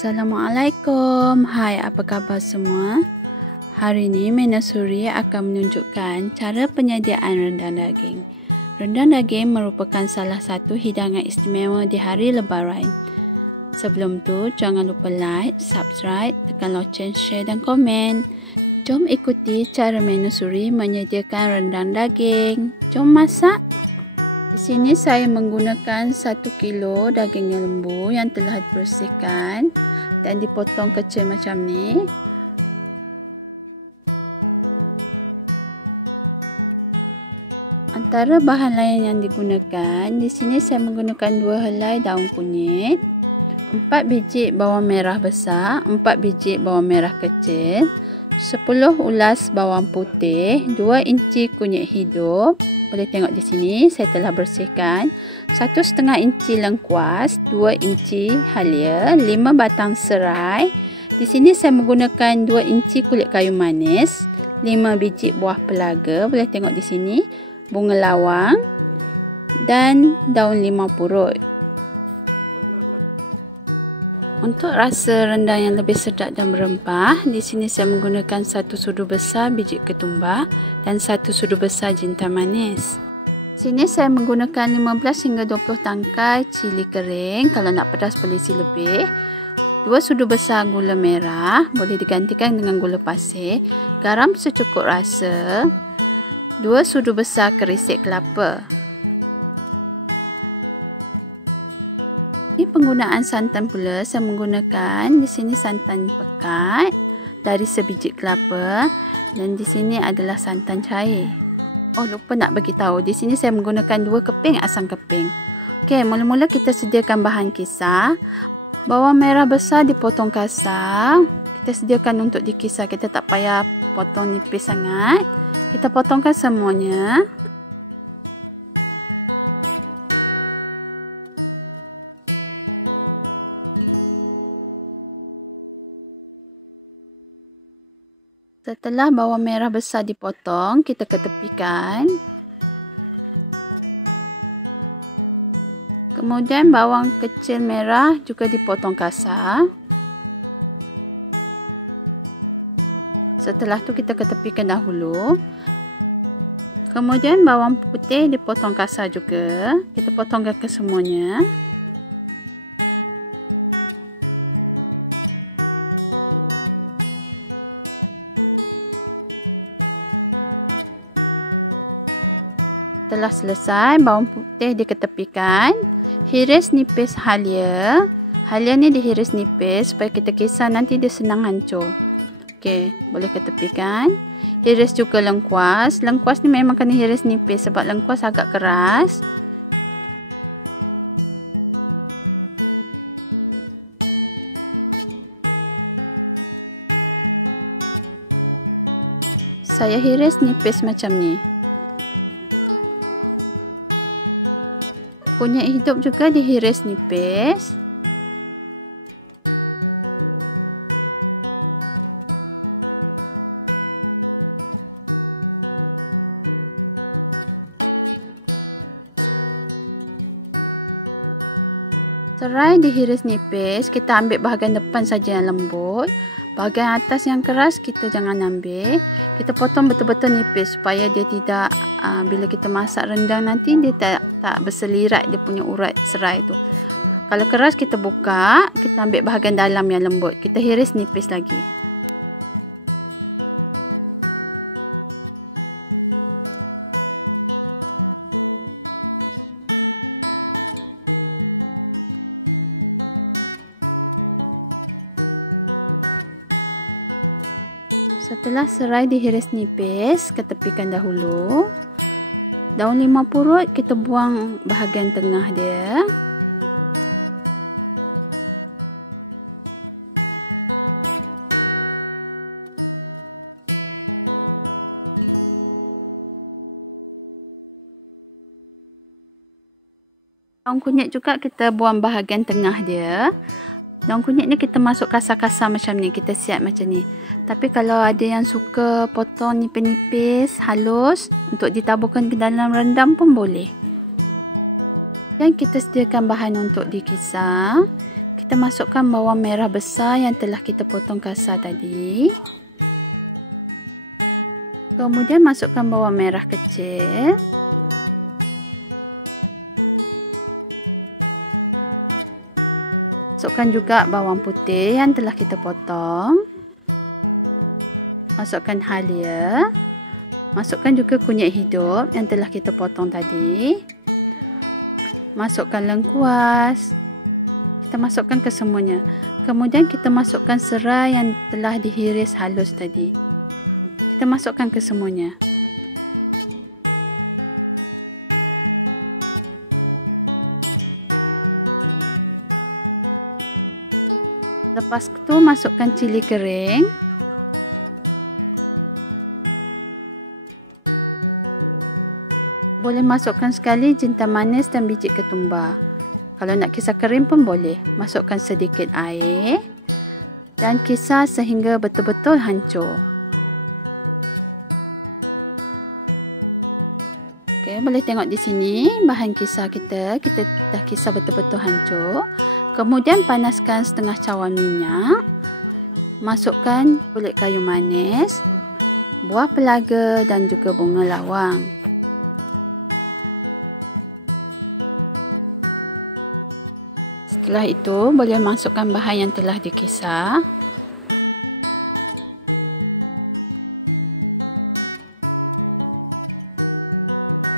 Assalamualaikum. Hai, apa khabar semua? Hari ini Mena Suri akan menunjukkan cara penyediaan rendang daging. Rendang daging merupakan salah satu hidangan istimewa di hari Lebaran. Sebelum tu, jangan lupa like, subscribe, tekan loceng, share dan komen. Jom ikuti cara Mena Suri menyediakan rendang daging. Jom masak. Di sini saya menggunakan 1 kilo daging lembu yang telah dibersihkan dan dipotong kecil macam ni. Antara bahan lain yang digunakan, di sini saya menggunakan 2 helai daun kunyit, 4 biji bawang merah besar, 4 biji bawang merah kecil, 10 ulas bawang putih, 2 inci kunyit hidup. Boleh tengok di sini saya telah bersihkan. 1,5 inci lengkuas, 2 inci halia, 5 batang serai. Di sini saya menggunakan 2 inci kulit kayu manis, 5 biji buah pelaga. Boleh tengok di sini bunga lawang dan daun limau purut. Untuk rasa rendang yang lebih sedap dan berempah, di sini saya menggunakan 1 sudu besar biji ketumbar dan 1 sudu besar jintan manis. Sini saya menggunakan 15 hingga 20 tangkai cili kering. Kalau nak pedas boleh isi lebih. 2 sudu besar gula merah, boleh digantikan dengan gula pasir. Garam secukup rasa. 2 sudu besar kerisik kelapa. Penggunaan santan pula, saya menggunakan di sini santan pekat dari sebiji kelapa dan di sini adalah santan cair. Oh, lupa nak bagi tahu, di sini saya menggunakan 2 keping asam keping. Okey, mula-mula kita sediakan bahan kisar. Bawang merah besar dipotong kasar. Kita sediakan untuk dikisar, kita tak payah potong nipis sangat. Kita potongkan semuanya. Setelah bawang merah besar dipotong, kita ketepikan. Kemudian bawang kecil merah juga dipotong kasar. Setelah tu kita ketepikan dahulu. Kemudian bawang putih dipotong kasar juga. Kita potongkan ke semuanya. Setelah selesai, bawang putih diketepikan. Hiris nipis halia. Halia ni dihiris nipis supaya kita kisar nanti dia senang hancur. Okey, boleh ketepikan. Hiris juga lengkuas. Lengkuas ni memang kena hiris nipis sebab lengkuas agak keras. Saya hiris nipis macam ni. Kunyit hidup juga dihiris nipis. Serai dihiris nipis, kita ambil bahagian depan saja yang lembut. Bahagian atas yang keras kita jangan ambil. Kita potong betul-betul nipis supaya dia tidak bila kita masak rendang nanti dia tak berselirat dia punya urat serai tu. Kalau keras kita buka, kita ambil bahagian dalam yang lembut. Kita hiris nipis lagi. Setelah serai dihiris nipis, ketepikan dahulu. Daun limau purut kita buang bahagian tengah dia. Daun kunyit juga kita buang bahagian tengah dia. Daun kunyit ni kita masuk kasar-kasar macam ni, kita siap macam ni. Tapi kalau ada yang suka potong nipis-nipis, halus untuk ditaburkan ke dalam rendang pun boleh. Dan kita sediakan bahan untuk dikisar. kita masukkan bawang merah besar yang telah kita potong kasar tadi. Kemudian masukkan bawang merah kecil. Masukkan juga bawang putih yang telah kita potong. Masukkan halia. Masukkan juga kunyit hidup yang telah kita potong tadi. Masukkan lengkuas. Kita masukkan ke semuanya. Kemudian kita masukkan serai yang telah dihiris halus tadi. Kita masukkan ke semuanya. Lepas itu masukkan cili kering. Boleh masukkan sekali jintan manis dan biji ketumbar. Kalau nak kisar kering pun boleh. Masukkan sedikit air dan kisar sehingga betul-betul hancur. Okey, boleh tengok di sini bahan kisar kita dah kisar betul-betul hancur. Kemudian panaskan setengah cawan minyak. Masukkan kulit kayu manis, buah pelaga dan juga bunga lawang. Setelah itu, boleh masukkan bahan yang telah dikisar.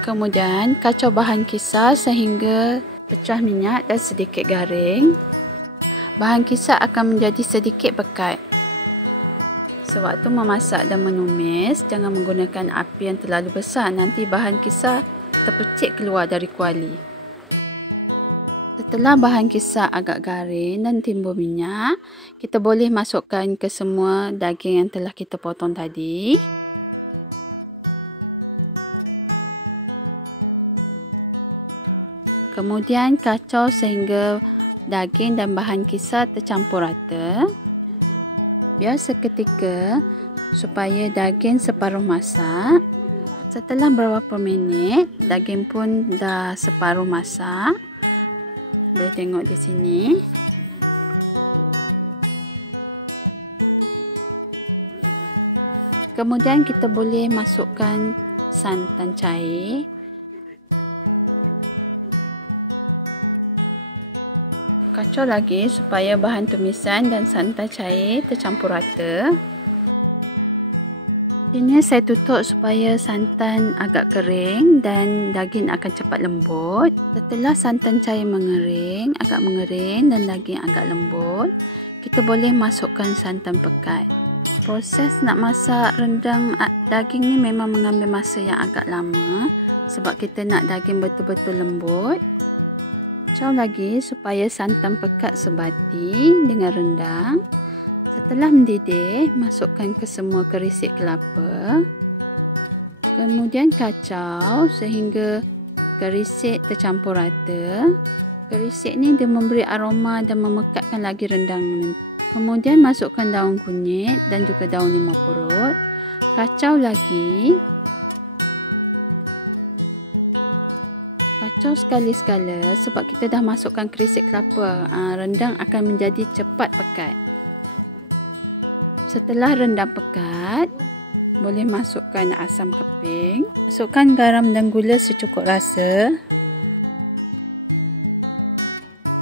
Kemudian, kacau bahan kisar sehingga pecah minyak dan sedikit garing. Bahan kisar akan menjadi sedikit pekat. Sewaktu memasak dan menumis, jangan menggunakan api yang terlalu besar. Nanti bahan kisar terpecik keluar dari kuali. Setelah bahan kisar agak garing dan timbul minyak, kita boleh masukkan ke semua daging yang telah kita potong tadi. Kemudian kacau sehingga daging dan bahan kisar tercampur rata. Biar seketika supaya daging separuh masak. Setelah beberapa minit, daging pun dah separuh masak. Boleh tengok di sini. Kemudian kita boleh masukkan santan cair. Kacau lagi supaya bahan tumisan dan santan cair tercampur rata. Ini saya tutup supaya santan agak kering dan daging akan cepat lembut. Setelah santan cair agak mengering dan daging agak lembut, kita boleh masukkan santan pekat. Proses nak masak rendang daging ni memang mengambil masa yang agak lama sebab kita nak daging betul-betul lembut. Kacau lagi supaya santan pekat sebati dengan rendang. Setelah mendidih, masukkan ke semua kerisik kelapa. Kemudian kacau sehingga kerisik tercampur rata. Kerisik ni dia memberi aroma dan memekatkan lagi rendang. Kemudian masukkan daun kunyit dan juga daun limau purut. Kacau lagi. Kacau sekali-sekala sebab kita dah masukkan kerisik kelapa. Rendang akan menjadi cepat pekat. Setelah rendang pekat, boleh masukkan asam keping. Masukkan garam dan gula secukup rasa.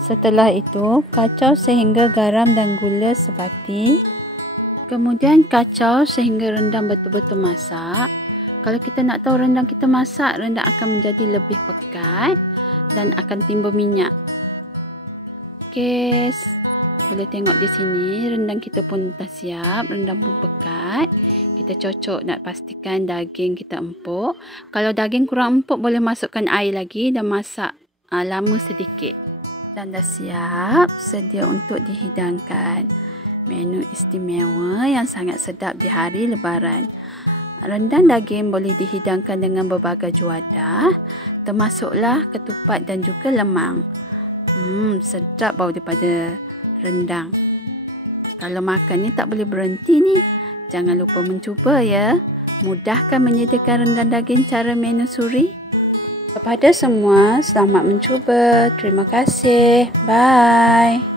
Setelah itu, kacau sehingga garam dan gula sebati. Kemudian kacau sehingga rendang betul-betul masak. Kalau kita nak tahu rendang kita masak, rendang akan menjadi lebih pekat dan akan timbul minyak. Okey. Boleh tengok di sini rendang kita pun dah siap, rendang pun pekat. Kita cocok nak pastikan daging kita empuk. Kalau daging kurang empuk boleh masukkan air lagi dan masak lama sedikit. Dan dah siap sedia untuk dihidangkan. Menu istimewa yang sangat sedap di hari Lebaran. Rendang daging boleh dihidangkan dengan berbagai juadah, termasuklah ketupat dan juga lemang. Sedap bau daripada rendang. Kalau makan ni tak boleh berhenti ni. Jangan lupa mencuba ya. Mudahkan menyediakan rendang daging cara menu suri. Kepada semua, selamat mencuba. Terima kasih. Bye.